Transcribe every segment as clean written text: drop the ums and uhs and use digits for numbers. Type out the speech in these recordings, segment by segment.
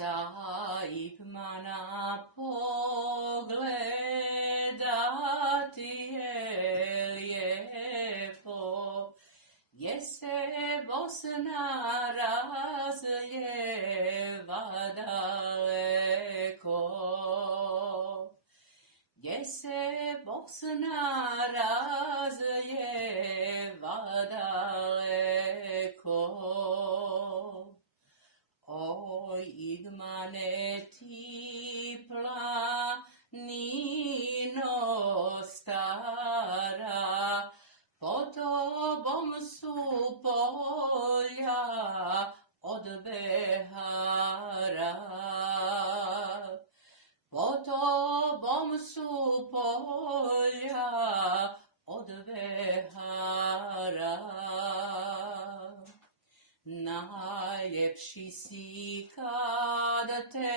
Sa Ipmana pogledati je lijepo, gdje se Bosna razljeva daleko, gdje se Bosna razljeva daleko. Oj, Igmane, ti planino stara, po tobom su polja od Behara. Po tobom su polja od Behara. Najljepši si kad te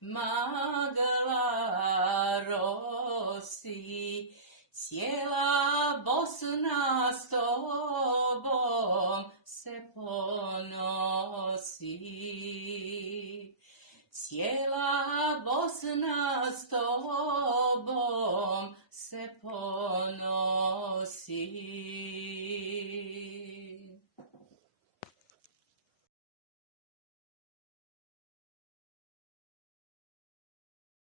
magla rosi, cijela Bosna s tobom se ponosi. Cijela Bosna s tobom se ponosi.